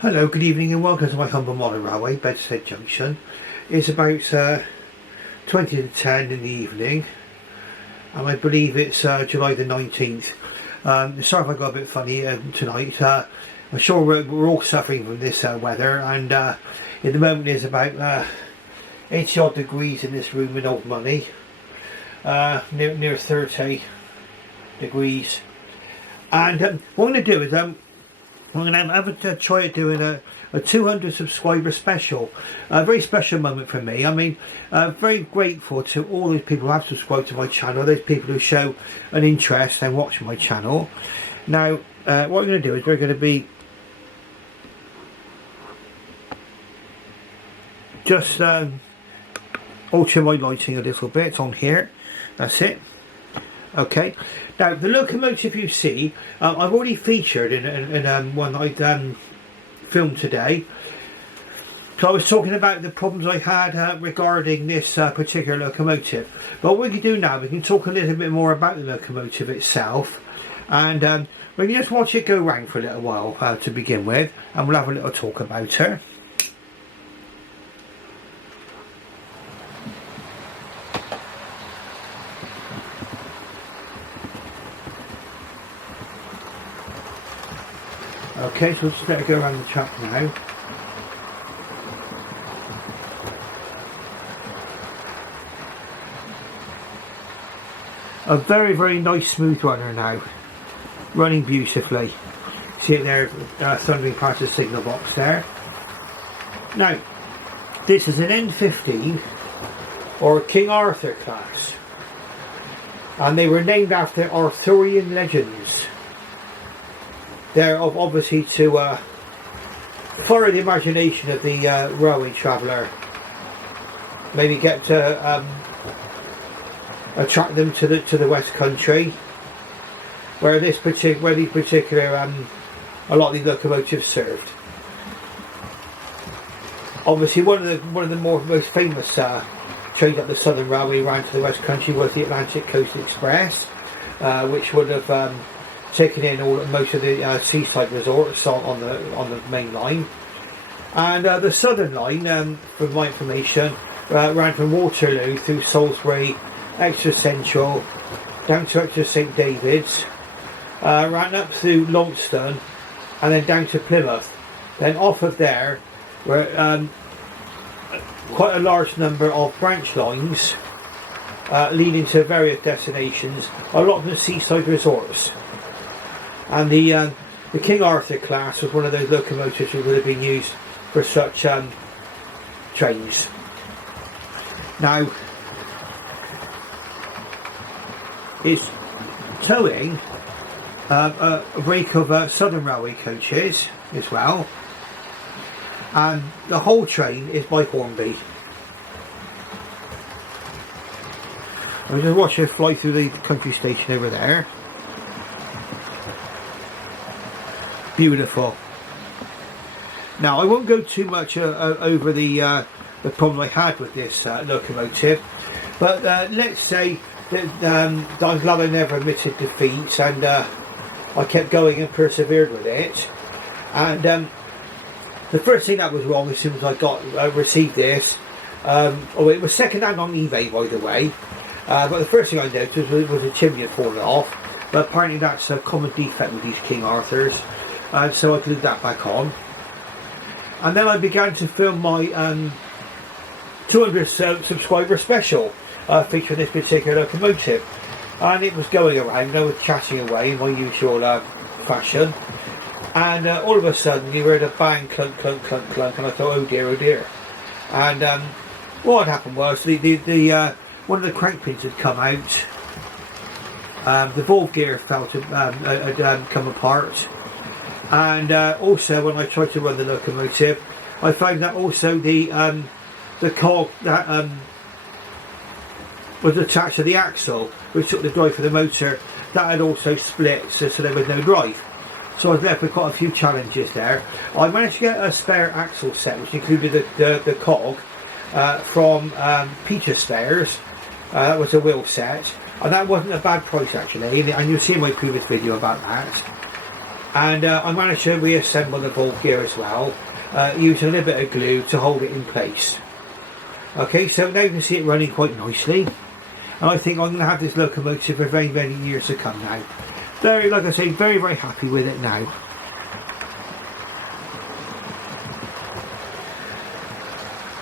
Hello, good evening and welcome to my humble modern railway, Bedstead Junction. It's about 20 to 10 in the evening and I believe it's July the 19th. Sorry if I got a bit funny tonight. I'm sure we're all suffering from this weather, and at the moment it's about 80 odd degrees in this room in Old Money, near 30 degrees. And what I'm going to do is I'm going to have a try at doing a 200 subscriber special. A very special moment for me. I mean, very grateful to all those people who have subscribed to my channel, those people who show an interest and watch my channel. Now, what we're going to do is we're going to be just alter my lighting a little bit on here. That's it. Okay. Now the locomotive you see, I've already featured in one that I filmed today. So I was talking about the problems I had regarding this particular locomotive. But what we can do now, we can talk a little bit more about the locomotive itself, and we can just watch it go round for a little while to begin with, and we'll have a little talk about her. Okay, so we'll just let her go around the track now. A very, very nice smooth runner now. Running beautifully. See it there, thundering past the signal box there. Now, this is an N15 or King Arthur class. And they were named after Arthurian legends. They're obviously to further the imagination of the railway traveller. Maybe get to attract them to the West Country, where these particular a lot of these locomotives served. Obviously, one of the most famous trains up the Southern Railway around to the West Country was the Atlantic Coast Express, which would have taken in most of the seaside resorts on the main line, and the Southern line, from my information, ran from Waterloo through Salisbury, Exeter Central, down to Exeter St David's, ran up through Launceston, and then down to Plymouth. Then off of there were quite a large number of branch lines leading to various destinations, a lot of them seaside resorts. And the King Arthur class was one of those locomotives that would have been used for such trains. Now, it's towing a rake of Southern Railway coaches as well, and the whole train is by Hornby. I'm just watching it fly through the country station over there. Beautiful. Now I won't go too much over the problem I had with this locomotive, but let's say that I'm glad I never admitted defeat, and I kept going and persevered with it. And the first thing that was wrong as soon as I received this, it was second hand on eBay, by the way, but the first thing I noticed was a chimney had fallen off. But apparently that's a common defect with these King Arthurs. And so I glued that back on, and then I began to film my 200 subscriber special featuring this particular locomotive, and it was going around. I was chatting away in my usual fashion, and all of a sudden you heard a bang, clunk, clunk, clunk, clunk, and I thought, oh dear, oh dear. And what had happened was the one of the crank pins had come out, the valve gear had come apart. And also, when I tried to run the locomotive, I found that also the cog that was attached to the axle, which took the drive for the motor, that had also split, so there was no drive. So I was left with quite a few challenges there. I managed to get a spare axle set, which included the cog from Peter Spares. That was a wheel set, and that wasn't a bad price actually, and you'll see in my previous video about that. and I managed to reassemble the bolt gear as well, using a little bit of glue to hold it in place. Okay, so now you can see it running quite nicely, and I think I'm going to have this locomotive for very many years to come now. Very, like I say, very happy with it now.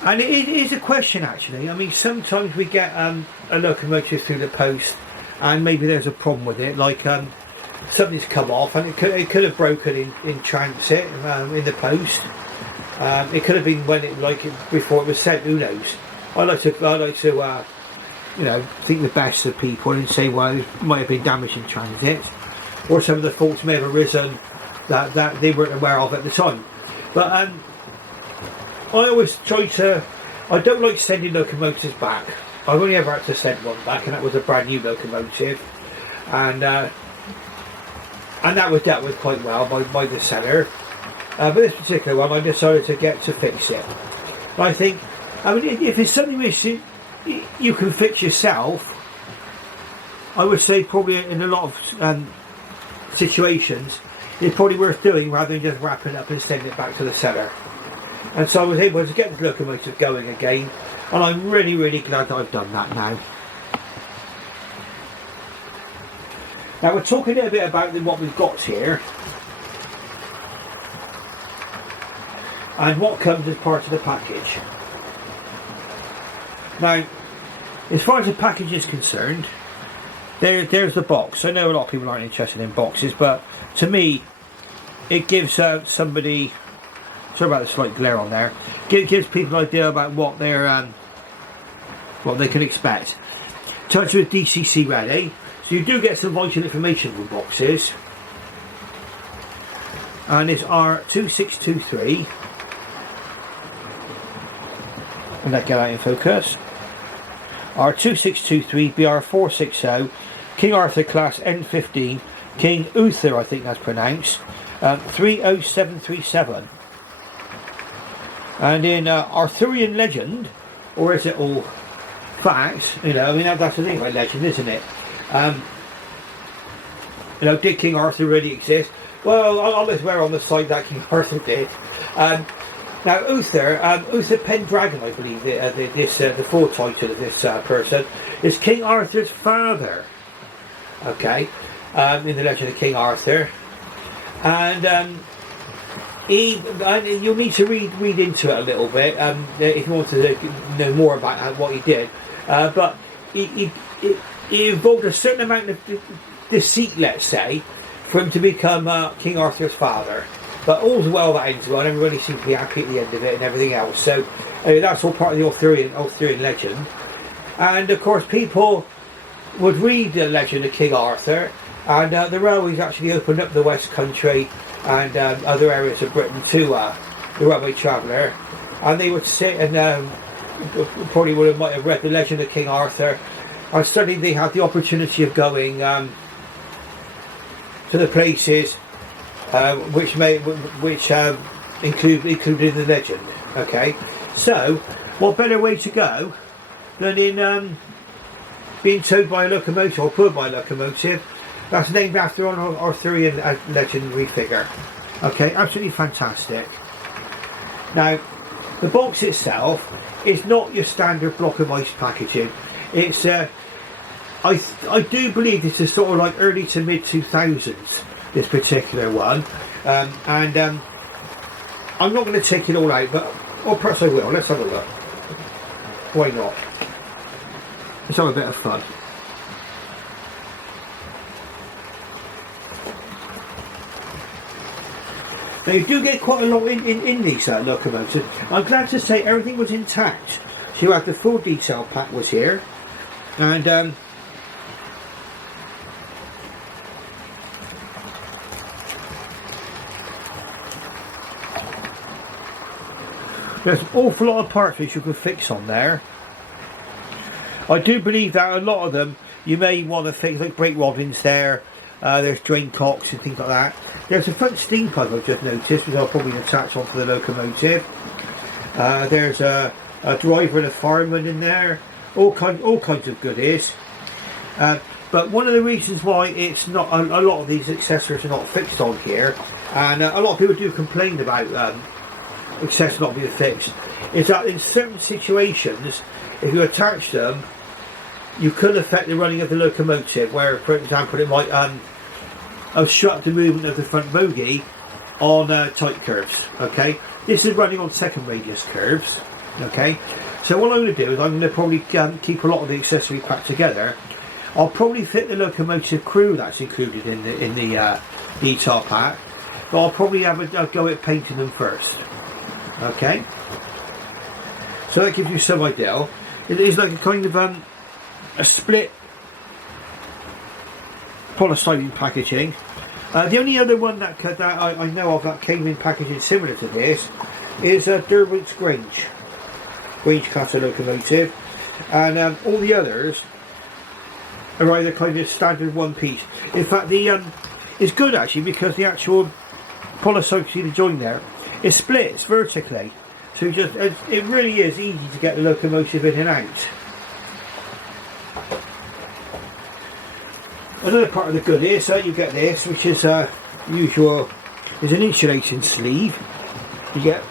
And it is a question actually. I mean, sometimes we get a locomotive through the post and maybe there's a problem with it, like something's come off, and it could have broken in transit in the post. It could have been when before it was sent. Who knows? I like to you know, think the best of people and say, well, it might have been damaged in transit, or some of the faults may have arisen that they weren't aware of at the time. But I always try to. I don't like sending locomotives back. I've only ever had to send one back, and that was a brand new locomotive, and that was dealt with quite well by the seller. But this particular one, I decided to fix it. I think, I mean, if it's something which you can fix yourself, I would say probably in a lot of situations, it's probably worth doing rather than just wrapping it up and sending it back to the seller. And so I was able to get the locomotive going again, and I'm really glad that I've done that now. Now we're talking a little bit about what we've got here and what comes as part of the package. Now, as far as the package is concerned, there's the box. I know a lot of people aren't interested in boxes, but to me it gives somebody, sorry about the slight glare on there, gives people an idea about what they can expect. Touch with DCC ready, so you do get some vital information from boxes, and it's R2623, and that get out in focus. R2623 BR460 King Arthur class N15 King Uther, I think that's pronounced, 30737. And in Arthurian legend, or is it all facts? You know, I mean, that's the thing about legend, isn't it? You know, did King Arthur really exist? Well, I'll swear on the side that King Arthur did. Now, Uther Pendragon, I believe, the full title of this person is King Arthur's father. Okay, in the legend of King Arthur, and you'll need to read into it a little bit if you want to know more about what he did. But he involved a certain amount of deceit, let's say, for him to become King Arthur's father. But all's well that ends well, and everybody seems to be happy at the end of it and everything else. So that's all part of the Arthurian legend. And of course, people would read the legend of King Arthur, and the railways actually opened up the West Country and other areas of Britain to the railway traveller, and they would sit and probably might have read the legend of King Arthur, and suddenly they had the opportunity of going to the places which included the legend. Okay, so what better way to go than in being towed by a locomotive, or pulled by a locomotive that's named after an Arthurian legendary figure. Okay, absolutely fantastic. Now, the box itself is not your standard block of ice packaging. It's I do believe this is sort of like early to mid 2000s, this particular one, and I'm not going to take it all out, but or perhaps I will. Let's have a look. Why not? Let's have a bit of fun. Now you do get quite a lot in these locomotives. I'm glad to say everything was intact. So you have the full detail pack was here, and there's an awful lot of parts which you can fix on there. I do believe that a lot of them you may want to fix, like brake robbins there. There's drain cocks and things like that. There's a front steam pipe I've just noticed, which I'll probably attach onto the locomotive. There's a driver and a fireman in there. All kinds of goodies. But But one of the reasons why it's not, a lot of these accessories are not fixed on here, and a lot of people do complain about accessories not being fixed, is that in certain situations, if you attach them, you could affect the running of the locomotive, where, for example, it might obstruct the movement of the front bogie on tight curves. Okay, this is running on second radius curves. Okay, so what I'm going to do is I'm going to probably keep a lot of the accessory packed together. I'll probably fit the locomotive crew that's included in the detail pack, but I'll probably have a go at painting them first. Okay, so that gives you some idea. It is like a kind of a split polystyrene packaging. The only other one that I know of that came in packaging similar to this is Derwent's Grange cutter locomotive, and all the others are either kind of standard one piece. In fact, the it's good actually, because the actual polystyrene joint there, it splits vertically, so it really is easy to get the locomotive in and out. Another part of the goodies, you get this, which is usual, is an insulating sleeve. You get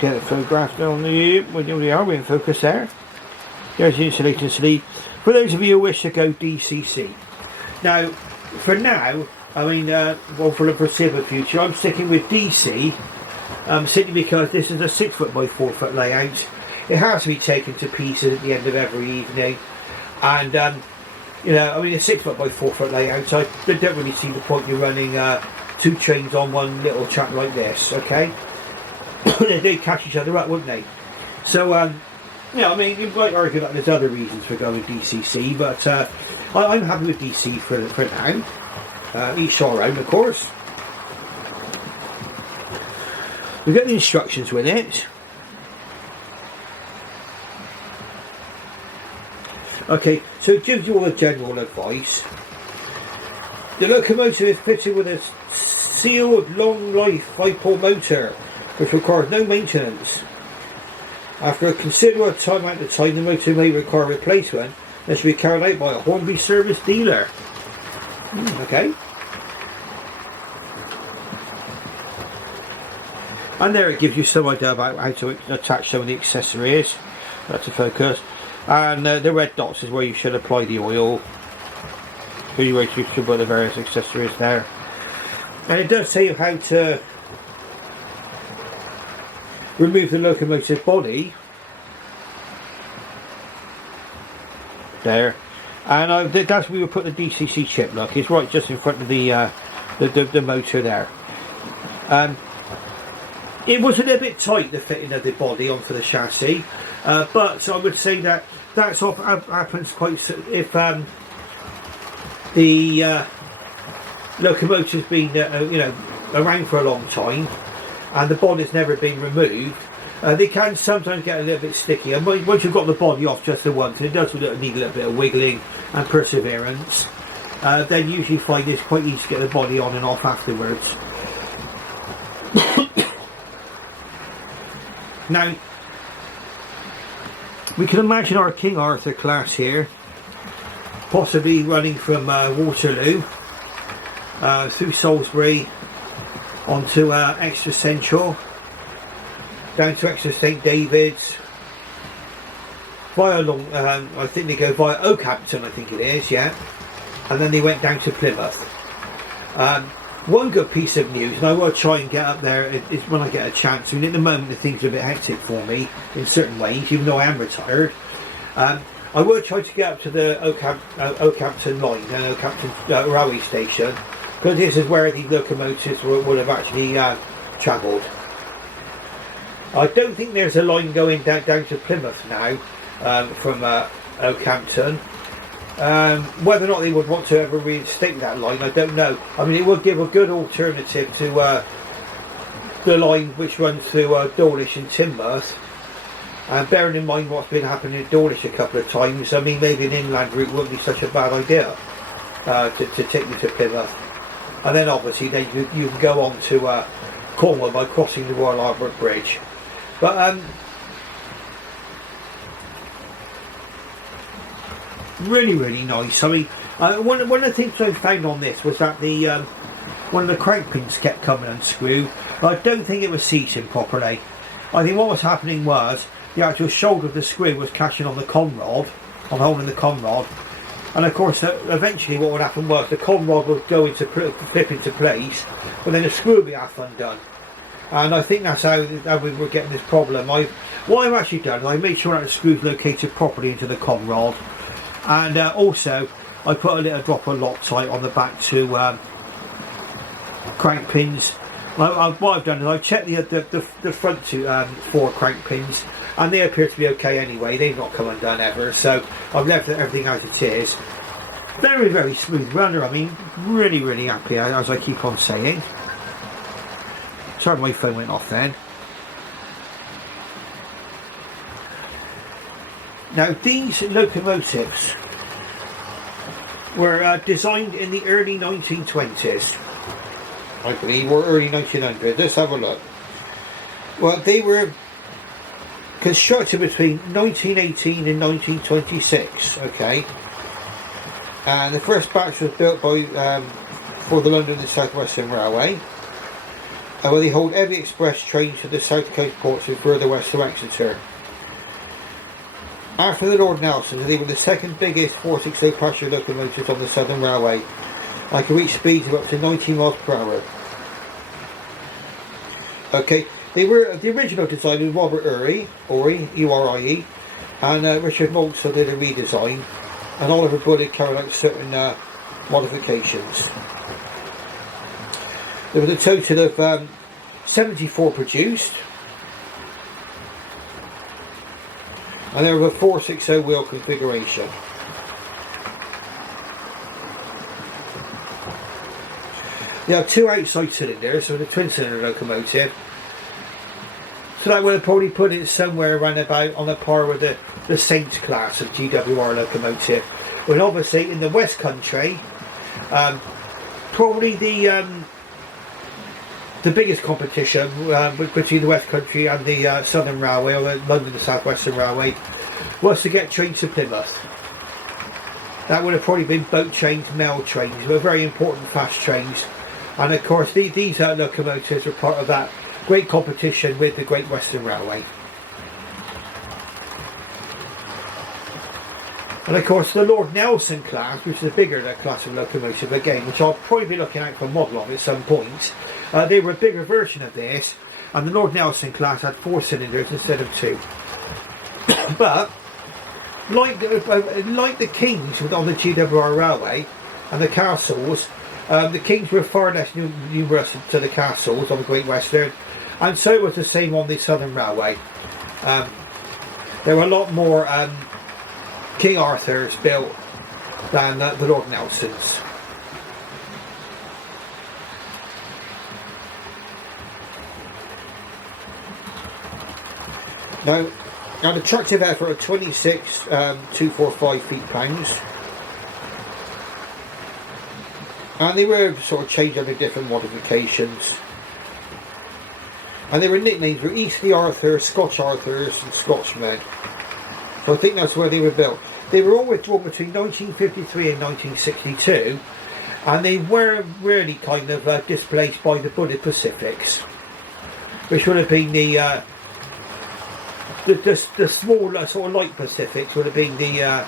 it photographed on the, we're in focus there. There's the insulating sleeve. For those of you who wish to go DCC. Now, for now, I mean, well, for the foreseeable future, I'm sticking with DC, simply because this is a 6 foot by 4 foot layout. It has to be taken to pieces at the end of every evening, and you know, I mean, a 6 foot by 4 foot layout, so I don't really see the point you running 2 trains on one little chap like this. Okay, they'd catch each other up, wouldn't they? So yeah, I mean, you might argue that there's other reasons for going DCC, but I'm happy with DC for now. Each to our own, of course. We get the instructions with it. Okay, so it gives you all the general advice. The locomotive is fitted with a sealed long life 5-pole motor, which requires no maintenance. After a considerable amount of time, the motor may require replacement. This should be carried out by a Hornby service dealer. Okay. And there it gives you some idea about how to attach some of the accessories. That's a focus. And the red dots is where you should apply the oil. So you should put the various accessories there. And it does tell you how to remove the locomotive body. There. And that's where we would put the DCC chip, look. It's right just in front of the motor there. It was a little bit tight, the fitting of the body onto the chassis. But I would say that sort of happens quite if the locomotive's been you know, around for a long time and the body's never been removed. They can sometimes get a little bit sticky, and once you've got the body off just the once, and it does need a little bit of wiggling and perseverance, then you usually find it's quite easy to get the body on and off afterwards. Now, we can imagine our King Arthur class here, possibly running from Waterloo through Salisbury onto Exeter Central, down to Exeter St David's, via I think they go via Oakhampton, I think it is, yeah, and then they went down to Plymouth. One good piece of news, and I will try and get up there is when I get a chance. I mean, at the moment the things are a bit hectic for me in certain ways, even though I am retired. I will try to get up to the Oakhampton line and Oakhampton railway station, because this is where the locomotives would have actually travelled. I don't think there's a line going down to Plymouth now from Oakhampton. Whether or not they would want to ever reinstate that line, I don't know. I mean, it would give a good alternative to the line which runs through Dawlish and Teignmouth. And bearing in mind what's been happening in Dawlish a couple of times, I mean, maybe an inland route wouldn't be such a bad idea to take you to Plymouth. And then obviously then you can go on to Cornwall by crossing the Royal Albert Bridge. But really, really nice. I mean, One of the things I found on this was that the one of the crank pins kept coming unscrewed. I don't think it was seating properly. I think what was happening was the actual shoulder of the screw was catching on the con rod, on holding the con rod, and of course eventually what would happen was the con rod would go into flip into place, but then the screw would be half undone. And I think that's how we were getting this problem. What I've actually done is I made sure that the screw's located properly into the con rod, and also I put a little drop of Loctite on the back two crank pins. What I've done is I've checked the front two 4 crank pins, and they appear to be okay anyway. They've not come undone ever, so I've left everything as it is. Very, very smooth runner. I mean, really, really happy, as I keep on saying. Sorry, my phone went off then. Now, these locomotives were designed in the early 1920s, I believe, or early 1900s. Let's have a look. Well, they were constructed between 1918 and 1926, okay? And the first batch was built by for the London and South Western Railway, where they hold heavy express trains to the south coast ports and further west to Exeter. After the Lord Nelsons, they were the second biggest 460 passenger locomotives on the Southern Railway, and could reach speeds of up to 90 miles per hour. Okay, they were the original design was Robert Urie, U-R-I-E, and Richard Maltz did a redesign, and Oliver Bullock carried out certain modifications. There was a total of 74 produced, and they were a 460 wheel configuration. They have 2 outside cylinders, so the twin cylinder locomotive. So that would have probably put it somewhere around about on a par with the Saint class of GWR locomotive. But obviously in the West Country, probably the biggest competition between the West Country and the Southern Railway, or the London and South Western Railway, was to get trains to Plymouth. That would have probably been boat trains, mail trains, but very important fast trains. And of course these locomotives were part of that great competition with the Great Western Railway. And of course the Lord Nelson class, which is a bigger class of locomotive again, which I'll probably be looking at for a model of at some point. They were a bigger version of this, and the Lord Nelson class had 4 cylinders instead of 2. But like the Kings on the GWR Railway and the Castles, the Kings were far less numerous to the Castles on the Great Western, and so it was the same on the Southern Railway. There were a lot more King Arthurs built than the Lord Nelsons. Now, an attractive effort of 26,245 feet-pounds, and they were sort of changed under different modifications, and they were nicknamed for Eastleigh Arthurs, Scotch Arthurs and Scotchmen. So I think that's where they were built. They were all withdrawn between 1953 and 1962, and they were really kind of displaced by the Bullet Pacifics, which would have been the small sort of light Pacifics would have been the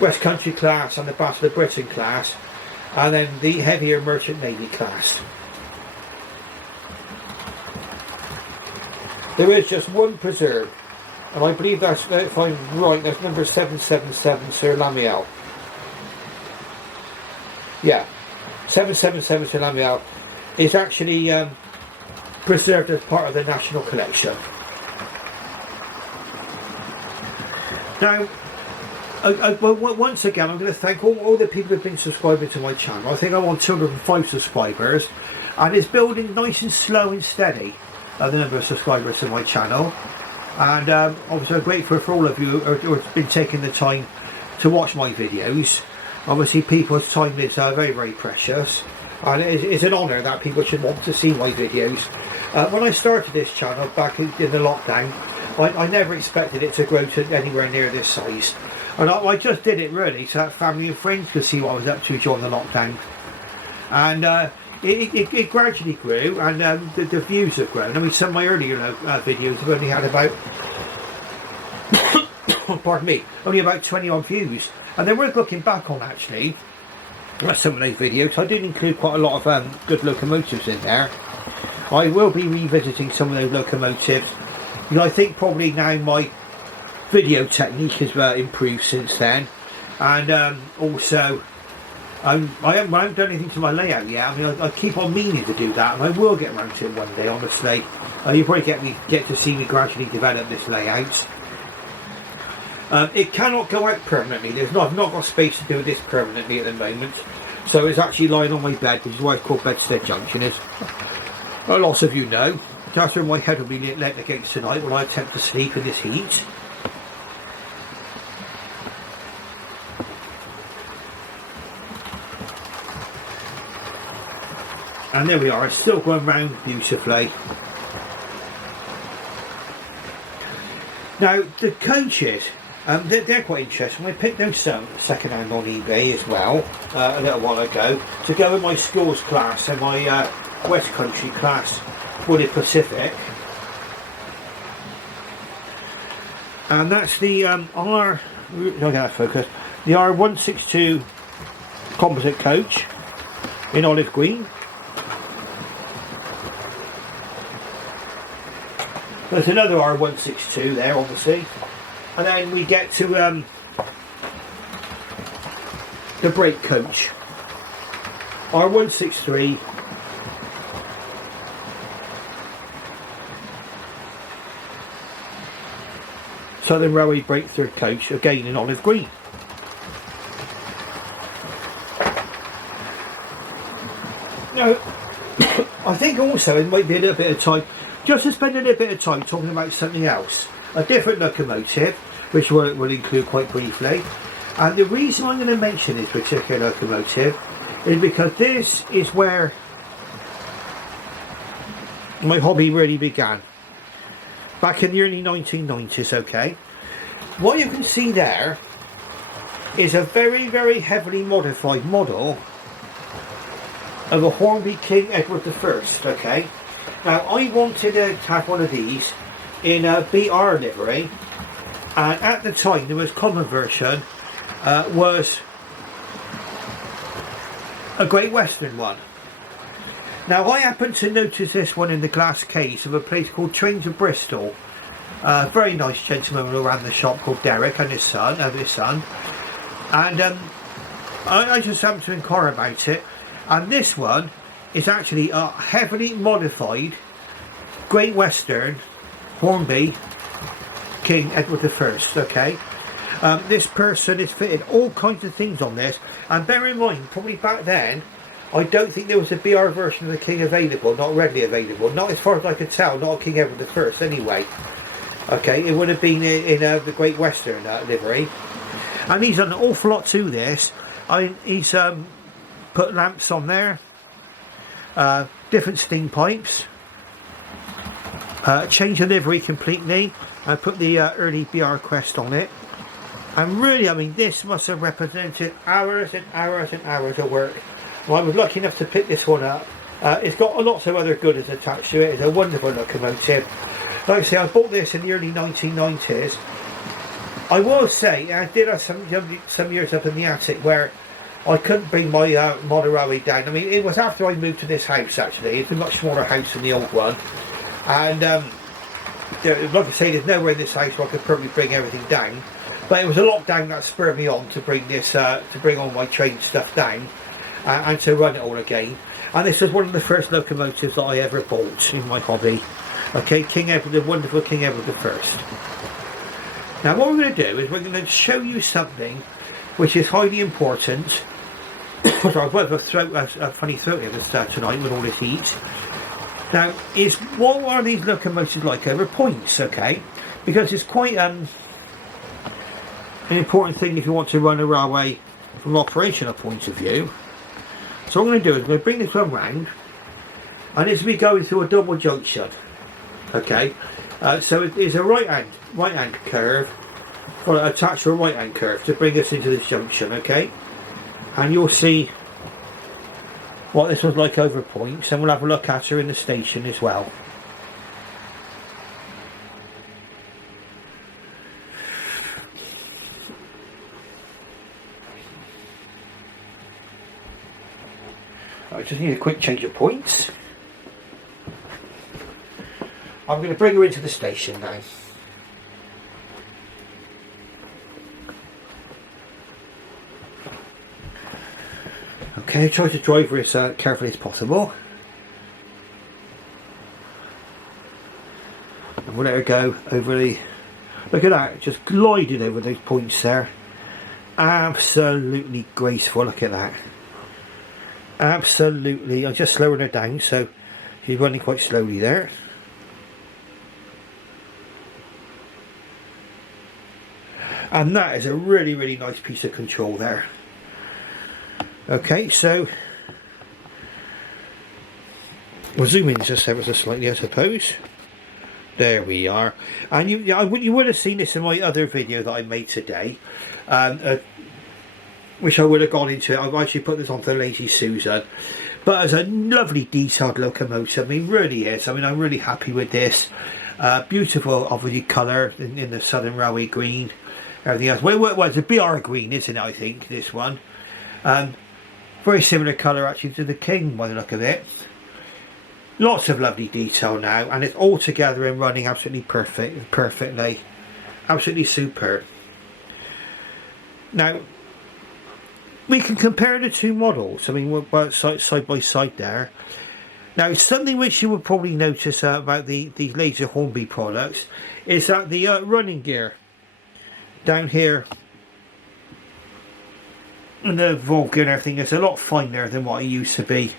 West Country class and the Battle of Britain class, and then the heavier Merchant Navy class. There is just one preserved, and I believe that's, if I'm right, that's number 777 Sir Lamiel. Yeah, 777 Sir Lamiel is actually preserved as part of the National Collection. Now, once again, I'm going to thank all the people who have been subscribing to my channel. I think I'm on 205 subscribers, and it's building nice and slow and steady, the number of subscribers to my channel. And obviously I'm grateful for all of you who have been taking the time to watch my videos. Obviously people's time is very, very precious, and it's an honour that people should want to see my videos. When I started this channel back in the lockdown, I never expected it to grow to anywhere near this size. And I just did it really so that family and friends could see what I was up to during the lockdown. And it gradually grew, and the views have grown. I mean, some of my earlier videos have only had about, pardon me, only about 20 odd views. And they're worth looking back on actually. Some of those videos. I did include quite a lot of good locomotives in there. I will be revisiting some of those locomotives. You know, I think probably now my video technique has improved since then, and also I haven't done anything to my layout yet. I mean, I keep on meaning to do that, and I will get around to it one day. Honestly, you probably get to see me gradually develop this layout. It cannot go out permanently. I've not got space to do this permanently at the moment, so it's actually lying on my bed, which is why it's called bedstead junction. Is lots of you know. That's where my head will be leant against tonight when I attempt to sleep in this heat. And there we are, it's still going round beautifully. Now, the coaches, they're quite interesting. I picked those second hand on eBay as well, a little while ago, to go in my schools class and my West Country class for the Pacific. And that's the the R162 composite coach in olive green. There's another R162 there, obviously, and then we get to the brake coach, R163, Southern Railway brake third coach, again in olive green. Now, I think also it might be a little bit of time just to spend a little bit of time talking about something else, a different locomotive, which we'll include quite briefly. And the reason I'm going to mention this particular locomotive is because this is where my hobby really began, back in the early 1990s. Okay, what you can see there is a very, very heavily modified model of a Hornby King Edward I. Okay. Now, I wanted to have one of these in a BR livery, and at the time the most common version was a Great Western one. Now, I happened to notice this one in the glass case of a place called Trains of Bristol. Very nice gentleman who ran the shop called Derek and his son, and I just happened to inquire about it, and this one is actually a heavily modified Great Western Hornby King Edward I. Okay, this person is fitted all kinds of things on this, and bear in mind, probably back then, I don't think there was a BR version of the King available, not readily available, not as far as I could tell, not a King Edward I anyway. Okay, it would have been in the Great Western livery, and he's done an awful lot to this. He's put lamps on there, different steam pipes, changed the livery completely, and put the early BR crest on it. And really, I mean, this must have represented hours and hours and hours of work. Well, I was lucky enough to pick this one up. It's got lots of other goodies attached to it. It's a wonderful locomotive. Like I say, I bought this in the early 1990s. I will say, I did have some years up in the attic where I couldn't bring my monorail down. I mean, it was after I moved to this house, actually. It's a much smaller house than the old one. And, like I say, there's nowhere in this house where I could probably bring everything down. But it was a lockdown that spurred me on to bring this, to bring all my train stuff down and to run it all again. And this was one of the first locomotives that I ever bought in my hobby. Okay, King Edward, the wonderful King Edward I. Now, what we're going to do is we're going to show you something which is highly important. I've got a funny throat here tonight with all this heat. Now, is what are these locomotives like over points? Okay, because it's quite an important thing if you want to run a railway from an operational point of view. So what I'm going to do is I'm going to bring this one round, and it's going to be going through a double junction. Okay, so it is a right hand curve, I'll attach a right hand curve to bring us into this junction, okay? And you'll see what this was like over points, and we'll have a look at her in the station as well. I just need a quick change of points. I'm going to bring her into the station now. Okay, try to drive her as carefully as possible. And we'll let her go over the... Look at that, just glided over those points there. Absolutely graceful, look at that. Absolutely, I'm just slowing her down, so she's running quite slowly there. And that is a really, really nice piece of control there. Okay, so we'll zoom in just ever so slightly, I suppose. There we are. And you would have seen this in my other video that I made today, which I would have gone into. I've actually put this on for Lazy Susan. But it's a lovely detailed locomotive. I mean, really is. I mean, I'm really happy with this. Beautiful, obviously, colour in the Southern Railway green. Everything else. Well, it's a BR green, isn't it, I think, this one. Very similar colour actually to the King by the look of it. Lots of lovely detail now, and it's all together and running absolutely perfectly. Absolutely superb. Now, we can compare the two models. I mean, we're side by side there. Now, something which you would probably notice about these laser Hornby products is that the running gear down here and the Volga and everything is a lot finer than what it used to be.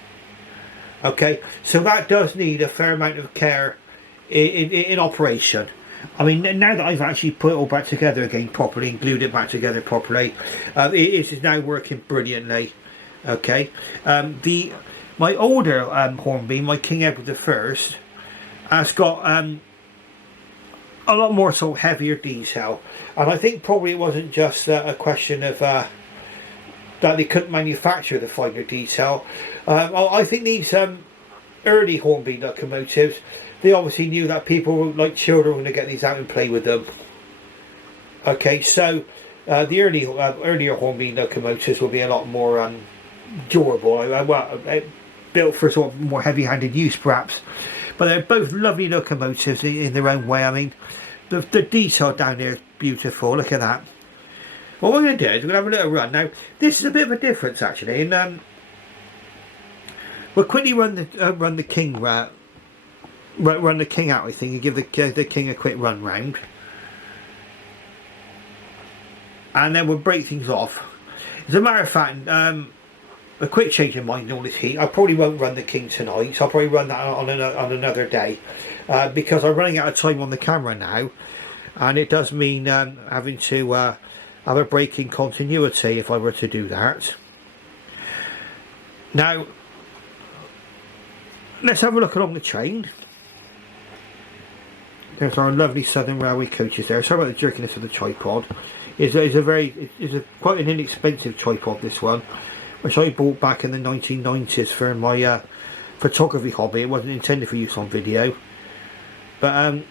Okay, so that does need a fair amount of care in operation. I mean, now that I've actually put it all back together again properly and glued it back together properly, it is now working brilliantly. Okay, my older Hornby, my King Edward I, has got a lot more sort of heavier detail, and I think probably it wasn't just a question of that they couldn't manufacture the finer detail. I think these early Hornby locomotives, they obviously knew that people like children were going to get these out and play with them. Okay, so the earlier Hornby locomotives will be a lot more durable, built for sort of more heavy-handed use perhaps. But they're both lovely locomotives in their own way. I mean, the detail down there is beautiful. Look at that. What we're going to do is we're going to have a little run. Now, this is a bit of a difference actually. And we'll quickly run the King run the King out, I think, and give the King a quick run round. And then we'll break things off. As a matter of fact, a quick change of mind in all this heat. I probably won't run the King tonight, so I'll probably run that on another day, because I'm running out of time on the camera now, and it does mean having to have a break in continuity if I were to do that. Now, let's have a look along the train. There's our lovely Southern Railway coaches there. Sorry about the jerkiness of the tripod. It's quite an inexpensive tripod, this one, which I bought back in the 1990s for my photography hobby. It wasn't intended for use on video, but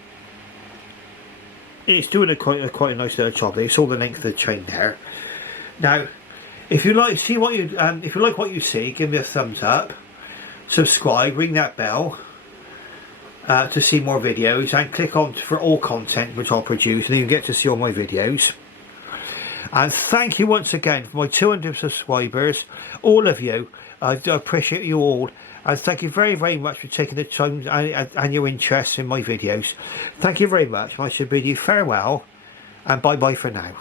it's doing quite a nice little job there. It's all the length of the train there. Now, if you like what you see, give me a thumbs up, subscribe, ring that bell to see more videos, and click on for all content which I'll produce, and you get to see all my videos. And thank you once again for my 200 subscribers, all of you. I do appreciate you all, and thank you very, very much for taking the time and your interest in my videos. Thank you very much. I should bid you farewell, and bye bye for now.